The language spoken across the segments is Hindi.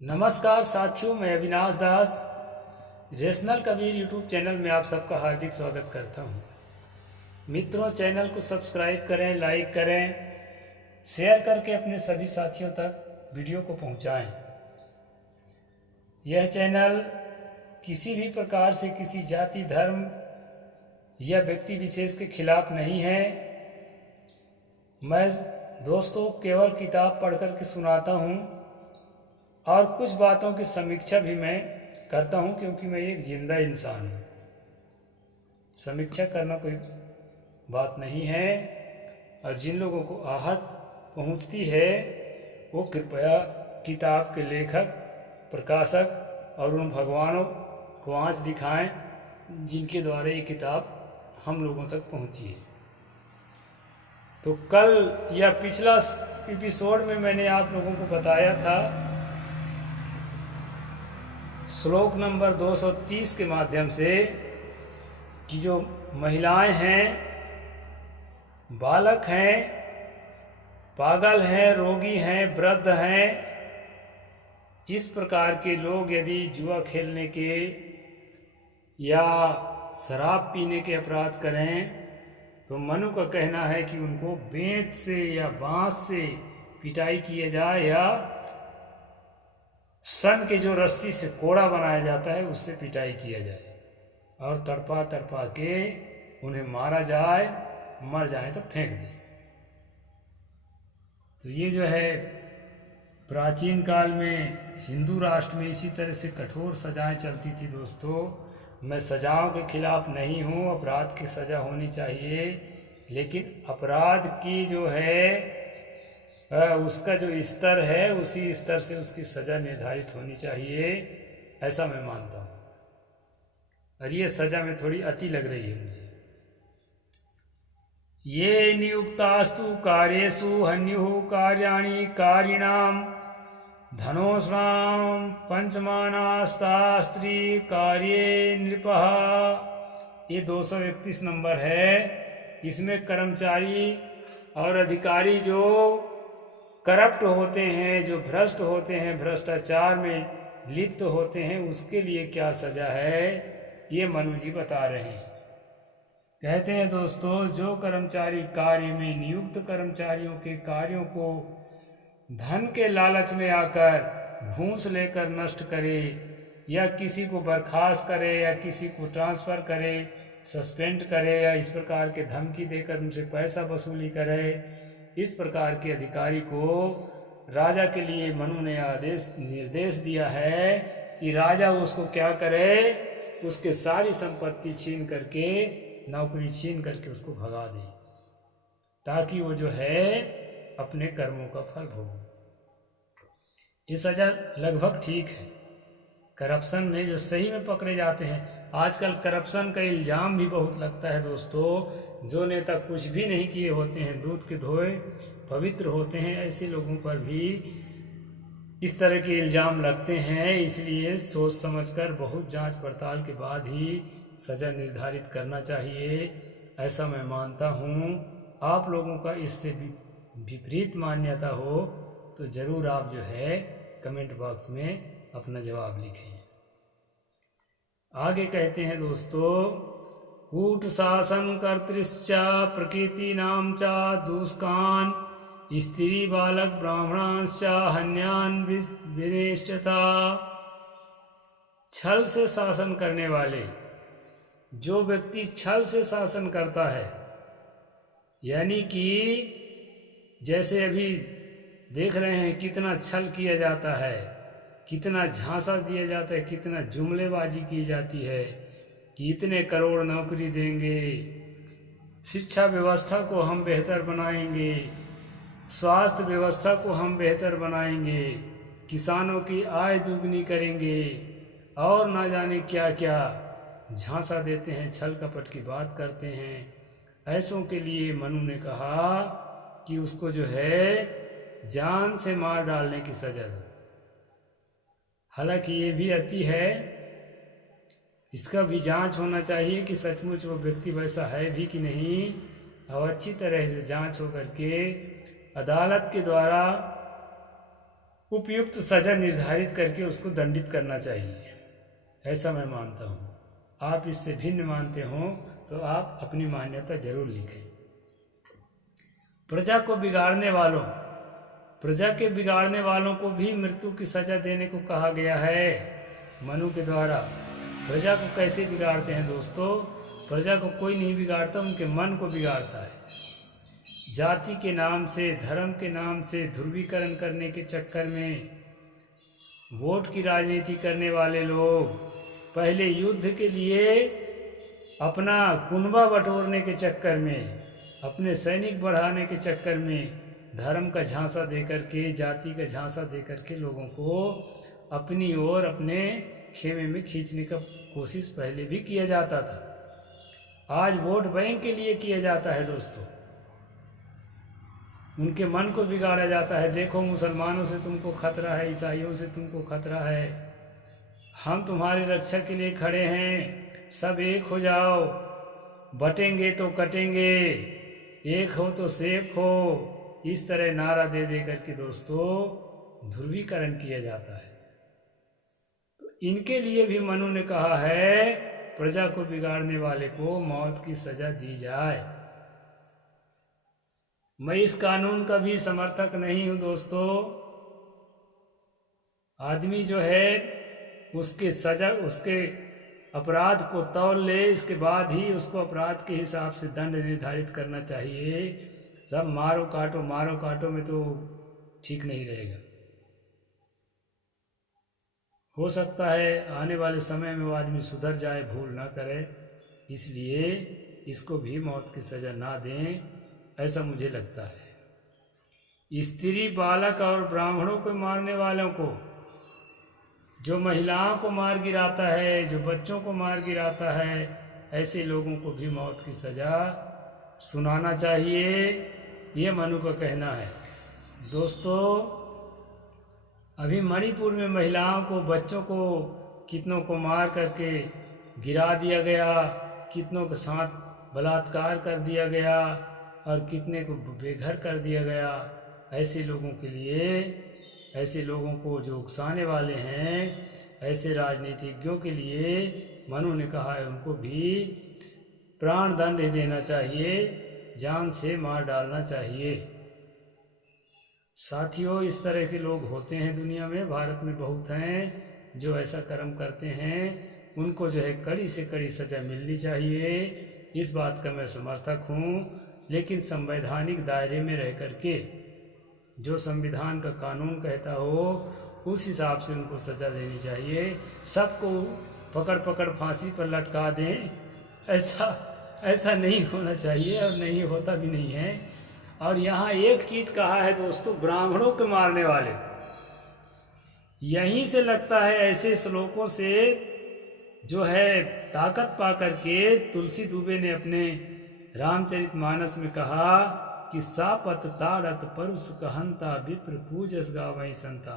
नमस्कार साथियों, मैं अविनाश दास रेशनल कबीर यूट्यूब चैनल में आप सबका हार्दिक स्वागत करता हूं। मित्रों, चैनल को सब्सक्राइब करें, लाइक करें, शेयर करके अपने सभी साथियों तक वीडियो को पहुंचाएं। यह चैनल किसी भी प्रकार से किसी जाति, धर्म या व्यक्ति विशेष के खिलाफ नहीं है। मैं दोस्तों केवल किताब पढ़कर के सुनाता हूं और कुछ बातों की समीक्षा भी मैं करता हूं, क्योंकि मैं एक जिंदा इंसान हूं। समीक्षा करना कोई बात नहीं है, और जिन लोगों को आहत पहुंचती है वो कृपया किताब के लेखक, प्रकाशक और उन भगवानों को आँच दिखाएं जिनके द्वारा ये किताब हम लोगों तक पहुंची है। तो कल या पिछला एपिसोड में मैंने आप लोगों को बताया था श्लोक नंबर 230 के माध्यम से कि जो महिलाएं हैं, बालक हैं, पागल हैं, रोगी हैं, वृद्ध हैं, इस प्रकार के लोग यदि जुआ खेलने के या शराब पीने के अपराध करें तो मनु का कहना है कि उनको बेंत से या बांस से पिटाई किया जाए, या सन के जो रस्सी से कोड़ा बनाया जाता है उससे पिटाई किया जाए, और तड़पा तड़पा के उन्हें मारा जाए, मर जाए तो फेंक दे। तो ये जो है प्राचीन काल में हिंदू राष्ट्र में इसी तरह से कठोर सजाएं चलती थी। दोस्तों, मैं सजाओं के खिलाफ नहीं हूँ, अपराध की सज़ा होनी चाहिए, लेकिन अपराध की जो है उसका जो स्तर है उसी स्तर से उसकी सज़ा निर्धारित होनी चाहिए, ऐसा मैं मानता हूँ। और ये सज़ा में थोड़ी अति लग रही है मुझे। ये नियुक्तास्तु कार्येषु हन्युः कार्याणि कारिणाम धनोस्राम पंचमानास्तास्त्री कार्ये नृपः। ये 231 नंबर है। इसमें कर्मचारी और अधिकारी जो करप्ट होते हैं, जो भ्रष्ट होते हैं, भ्रष्टाचार में लिप्त होते हैं, उसके लिए क्या सजा है ये मनु जी बता रहे हैं। कहते हैं दोस्तों, जो कर्मचारी कार्य में नियुक्त कर्मचारियों के कार्यों को धन के लालच में आकर घूस लेकर नष्ट करे, या किसी को बर्खास्त करे, या किसी को ट्रांसफ़र करे, सस्पेंड करे, या इस प्रकार के धमकी देकर उनसे पैसा वसूली करे, इस प्रकार के अधिकारी को राजा के लिए मनु ने निर्देश दिया है कि राजा उसको क्या करे, उसके सारी संपत्ति छीन करके, नौकरी छीन करके उसको भगा दे, ताकि वो जो है अपने कर्मों का फल भोगे। ये सजा लगभग ठीक है। करप्शन में जो सही में पकड़े जाते हैं, आजकल करप्शन का इल्ज़ाम भी बहुत लगता है दोस्तों। जो नेता कुछ भी नहीं किए होते हैं, दूध के धोए पवित्र होते हैं, ऐसे लोगों पर भी इस तरह के इल्ज़ाम लगते हैं। इसलिए सोच समझकर बहुत जांच पड़ताल के बाद ही सज़ा निर्धारित करना चाहिए, ऐसा मैं मानता हूँ। आप लोगों का इससे विपरीत मान्यता हो तो ज़रूर आप जो है कमेंट बॉक्स में अपना जवाब लिखें। आगे कहते हैं दोस्तों, कूट शासन कर्तृश्च प्रकृतीनां च दूष्कान् स्त्री बालक ब्राह्मणांश्च हन्यान् विनेष्टता। छल से शासन करने वाले, जो व्यक्ति छल से शासन करता है, यानी कि जैसे अभी देख रहे हैं कितना छल किया जाता है, कितना झांसा दिया जाता है, कितना जुमलेबाजी की जाती है कि इतने करोड़ नौकरी देंगे, शिक्षा व्यवस्था को हम बेहतर बनाएंगे, स्वास्थ्य व्यवस्था को हम बेहतर बनाएंगे, किसानों की आय दुगनी करेंगे, और ना जाने क्या क्या झांसा देते हैं, छल कपट की बात करते हैं। ऐसों के लिए मनु ने कहा कि उसको जो है जान से मार डालने की सजा दो। हालांकि ये भी अति है, इसका भी जांच होना चाहिए कि सचमुच वो व्यक्ति वैसा है भी कि नहीं, और अच्छी तरह से जांच हो करके अदालत के द्वारा उपयुक्त सजा निर्धारित करके उसको दंडित करना चाहिए, ऐसा मैं मानता हूँ। आप इससे भिन्न मानते हो तो आप अपनी मान्यता जरूर लिखें। प्रजा के बिगाड़ने वालों को भी मृत्यु की सजा देने को कहा गया है मनु के द्वारा। प्रजा को कैसे बिगाड़ते हैं दोस्तों? प्रजा को कोई नहीं बिगाड़ता, उनके मन को बिगाड़ता है। जाति के नाम से, धर्म के नाम से ध्रुवीकरण करने के चक्कर में, वोट की राजनीति करने वाले लोग पहले युद्ध के लिए अपना कुनबा बटोरने के चक्कर में, अपने सैनिक बढ़ाने के चक्कर में धर्म का झांसा देकर के, जाति का झांसा देकर के लोगों को अपनी ओर, अपने खेमे में खींचने का कोशिश पहले भी किया जाता था। आज वोट बैंक के लिए किया जाता है दोस्तों। उनके मन को बिगाड़ा जाता है। देखो, मुसलमानों से तुमको खतरा है, ईसाइयों से तुमको खतरा है, हम तुम्हारी रक्षा के लिए खड़े हैं, सब एक हो जाओ, बटेंगे तो कटेंगे, एक हो तो सेफ हो। इस तरह नारा दे दे करके दोस्तों ध्रुवीकरण किया जाता है। तो इनके लिए भी मनु ने कहा है प्रजा को बिगाड़ने वाले को मौत की सजा दी जाए। मैं इस कानून का भी समर्थक नहीं हूं दोस्तों। आदमी जो है उसके सजा, उसके अपराध को तौल ले, इसके बाद ही उसको अपराध के हिसाब से दंड निर्धारित करना चाहिए। सब मारो काटो में तो ठीक नहीं रहेगा। हो सकता है आने वाले समय में वो आदमी सुधर जाए, भूल ना करे, इसलिए इसको भी मौत की सजा ना दें, ऐसा मुझे लगता है। स्त्री, बालक और ब्राह्मणों को मारने वालों को, जो महिलाओं को मार गिराता है, जो बच्चों को मार गिराता है, ऐसे लोगों को भी मौत की सजा सुनाना चाहिए, ये मनु का कहना है। दोस्तों, अभी मणिपुर में महिलाओं को, बच्चों को, कितनों को मार करके गिरा दिया गया, कितनों के साथ बलात्कार कर दिया गया और कितने को बेघर कर दिया गया। ऐसे लोगों के लिए, ऐसे लोगों को जो उकसाने वाले हैं, ऐसे राजनीतिज्ञों के लिए मनु ने कहा है उनको भी प्राण दंड देना चाहिए, जान से मार डालना चाहिए। साथियों, इस तरह के लोग होते हैं दुनिया में, भारत में बहुत हैं जो ऐसा कर्म करते हैं। उनको जो है कड़ी से कड़ी सजा मिलनी चाहिए, इस बात का मैं समर्थक हूँ। लेकिन संवैधानिक दायरे में रह करके, जो संविधान का कानून कहता हो उस हिसाब से उनको सजा देनी चाहिए। सबको पकड़ पकड़ फांसी पर लटका दें, ऐसा नहीं होना चाहिए और नहीं होता भी नहीं है। और यहाँ एक चीज़ कहा है दोस्तों, ब्राह्मणों के मारने वाले, यहीं से लगता है ऐसे श्लोकों से जो है ताकत पा करके तुलसी दुबे ने अपने रामचरितमानस में कहा कि सापत ताड़त परुष कहंता विप्र पूजस गावई संता।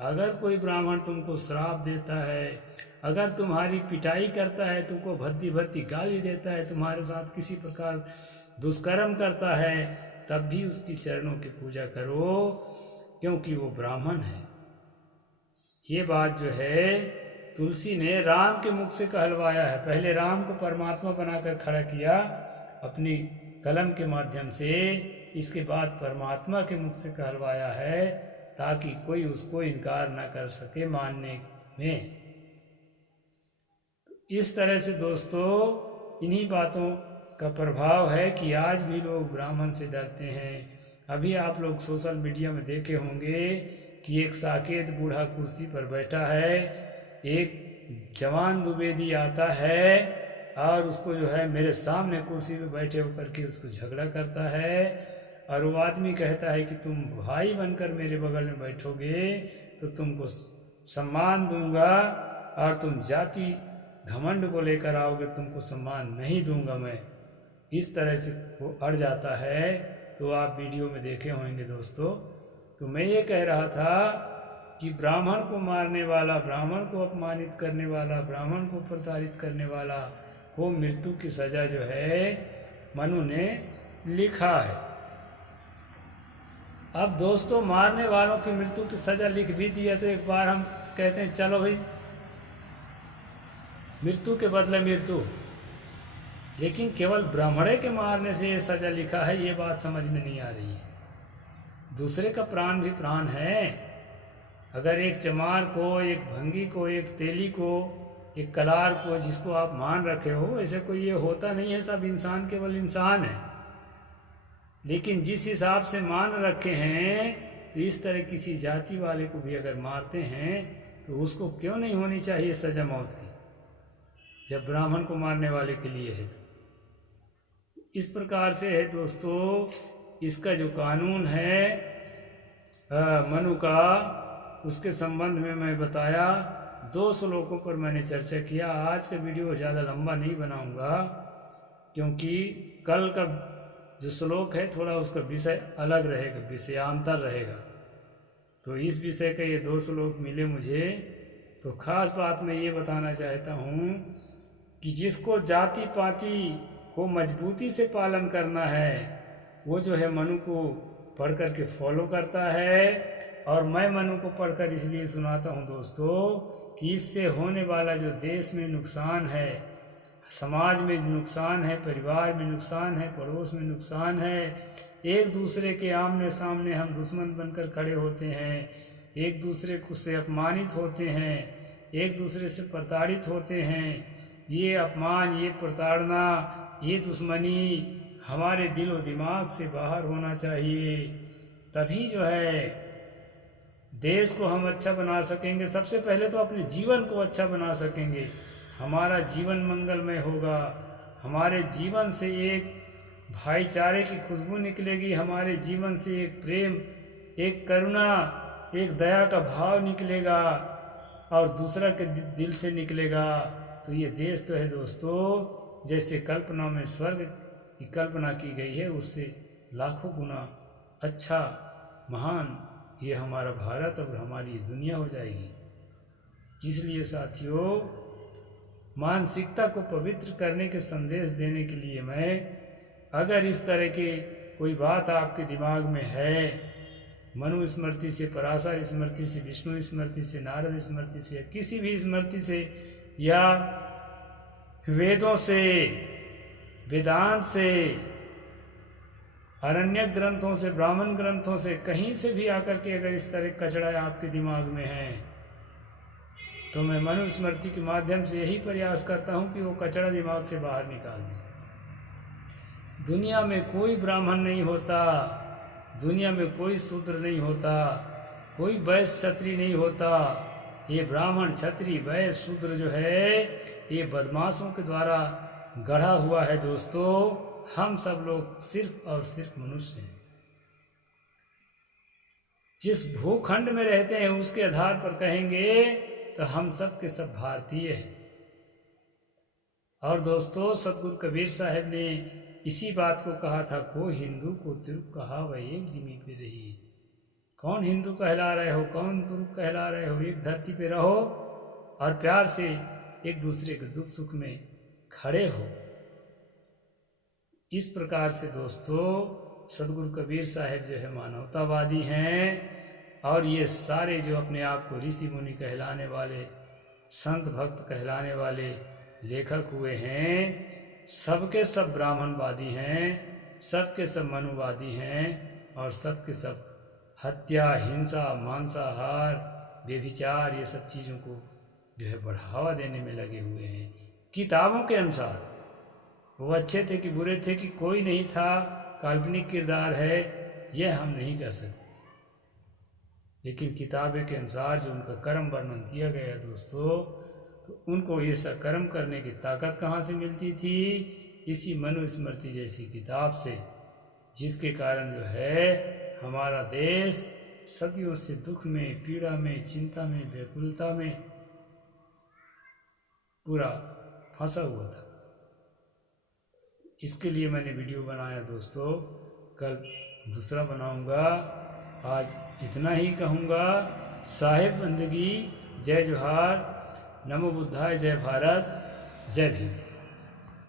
अगर कोई ब्राह्मण तुमको श्राप देता है, अगर तुम्हारी पिटाई करता है, तुमको भद्दी भद्दी गाली देता है, तुम्हारे साथ किसी प्रकार दुष्कर्म करता है, तब भी उसकी चरणों की पूजा करो, क्योंकि वो ब्राह्मण है। ये बात जो है तुलसी ने राम के मुख से कहलवाया है। पहले राम को परमात्मा बनाकर खड़ा किया अपनी कलम के माध्यम से, इसके बाद परमात्मा के मुख से कहलवाया है ताकि कोई उसको इनकार ना कर सके मानने में। इस तरह से दोस्तों, इन्हीं बातों का प्रभाव है कि आज भी लोग ब्राह्मण से डरते हैं। अभी आप लोग सोशल मीडिया में देखे होंगे कि एक साकेत बूढ़ा कुर्सी पर बैठा है, एक जवान द्विवेदी आता है और उसको जो है मेरे सामने कुर्सी पे बैठे होकर के उसको झगड़ा करता है, और वो आदमी कहता है कि तुम भाई बनकर मेरे बगल में बैठोगे तो तुमको सम्मान दूंगा, और तुम जाति घमंड को लेकर आओगे तुमको सम्मान नहीं दूंगा मैं। इस तरह से वो अड़ जाता है, तो आप वीडियो में देखे होंगे दोस्तों। तो मैं ये कह रहा था कि ब्राह्मण को मारने वाला, ब्राह्मण को अपमानित करने वाला, ब्राह्मण को प्रताड़ित करने वाला को मृत्यु की सजा जो है मनु ने लिखा है। अब दोस्तों मारने वालों की मृत्यु की सजा लिख भी दी है, तो एक बार हम कहते हैं चलो भाई मृत्यु के बदले मृत्यु, लेकिन केवल ब्राह्मणे के मारने से ये सजा लिखा है, ये बात समझ में नहीं आ रही है। दूसरे का प्राण भी प्राण है। अगर एक चमार को, एक भंगी को, एक तेली को, एक कलार को, जिसको आप मान रखे हो, ऐसे कोई ये होता नहीं है। सब इंसान केवल इंसान है। लेकिन जिस हिसाब से मान रखे हैं, तो इस तरह किसी जाति वाले को भी अगर मारते हैं तो उसको क्यों नहीं होनी चाहिए सजा मौत की, जब ब्राह्मण को मारने वाले के लिए है। तो इस प्रकार से है दोस्तों, इसका जो कानून है मनु का, उसके संबंध में मैं बताया। 2 श्लोकों पर मैंने चर्चा किया। आज का वीडियो ज़्यादा लंबा नहीं बनाऊंगा, क्योंकि कल का जो श्लोक है थोड़ा उसका विषय अलग रहेगा, विषयांतर रहेगा। तो इस विषय के ये 2 श्लोक मिले मुझे। तो खास बात मैं ये बताना चाहता हूँ कि जिसको जाति पाति को मजबूती से पालन करना है, वो जो है मनु को पढ़ कर के फॉलो करता है। और मैं मनु को पढ़कर इसलिए सुनाता हूँ दोस्तों कि इससे होने वाला जो देश में नुकसान है, समाज में नुकसान है, परिवार में नुकसान है, पड़ोस में नुकसान है, एक दूसरे के आमने सामने हम दुश्मन बनकर खड़े होते हैं, एक दूसरे को से अपमानित होते हैं, एक दूसरे से प्रताड़ित होते हैं। ये अपमान, ये प्रताड़ना, ये दुश्मनी हमारे दिल और दिमाग से बाहर होना चाहिए। तभी जो है देश को हम अच्छा बना सकेंगे। सबसे पहले तो अपने जीवन को अच्छा बना सकेंगे। हमारा जीवन मंगलमय होगा। हमारे जीवन से एक भाईचारे की खुशबू निकलेगी। हमारे जीवन से एक प्रेम, एक करुणा, एक दया का भाव निकलेगा और दूसरा के दिल से निकलेगा। तो ये देश तो है दोस्तों, जैसे कल्पना में स्वर्ग की कल्पना की गई है, उससे लाखों गुना अच्छा, महान ये हमारा भारत और हमारी दुनिया हो जाएगी। इसलिए साथियों, मानसिकता को पवित्र करने के संदेश देने के लिए मैं, अगर इस तरह के कोई बात आपके दिमाग में है, मनु स्मृति से, पराशर स्मृति से, विष्णु स्मृति से, नारद स्मृति से, किसी भी स्मृति से, या वेदों से, वेदांत से, अरण्य ग्रंथों से, ब्राह्मण ग्रंथों से, कहीं से भी आकर के अगर इस तरह कचड़ा आपके दिमाग में है, तो मैं मनु स्मृति के माध्यम से यही प्रयास करता हूं कि वो कचड़ा दिमाग से बाहर निकाल दें। दुनिया में कोई ब्राह्मण नहीं होता, दुनिया में कोई शूद्र नहीं होता, कोई वैश्य क्षत्रिय नहीं होता। ये ब्राह्मण, क्षत्रिय, वैश्य, शूद्र जो है, ये बदमाशों के द्वारा गढ़ा हुआ है दोस्तों। हम सब लोग सिर्फ और सिर्फ मनुष्य हैं। जिस भूखंड में रहते हैं उसके आधार पर कहेंगे तो हम सब के सब भारतीय हैं। और दोस्तों, सतगुरु कबीर साहब ने इसी बात को कहा था, को हिंदू को तुर्क कहा वह एक जिमी पे रही। कौन हिंदू कहला रहे हो, कौन तुर्क कहला रहे हो, एक धरती पे रहो और प्यार से एक दूसरे के दुख सुख में खड़े हो। इस प्रकार से दोस्तों, सतगुरु कबीर साहब जो है मानवतावादी हैं। और ये सारे जो अपने आप को ऋषि मुनि कहलाने वाले, संत भक्त कहलाने वाले लेखक हुए हैं, सबके सब ब्राह्मणवादी हैं, सबके सब मनुवादी हैं, और सबके सब हत्या, हिंसा, मांसाहार, व्यभिचार, ये सब चीज़ों को जो है बढ़ावा देने में लगे हुए हैं। किताबों के अनुसार वो अच्छे थे कि बुरे थे कि कोई नहीं था, काल्पनिक किरदार है, यह हम नहीं कह सकते। लेकिन किताबें के अनुसार जो उनका कर्म वर्णन किया गया दोस्तों, तो उनको ये सब कर्म करने की ताकत कहाँ से मिलती थी? इसी मनु स्मृति जैसी किताब से, जिसके कारण जो है हमारा देश सदियों से दुख में, पीड़ा में, चिंता में, व्याकुलता में पूरा फंसा हुआ था। इसके लिए मैंने वीडियो बनाया दोस्तों। कल दूसरा बनाऊंगा। आज इतना ही कहूँगा। साहिब बंदगी, जय जोहार, नमो बुद्धाय, जय भारत, जय भीम।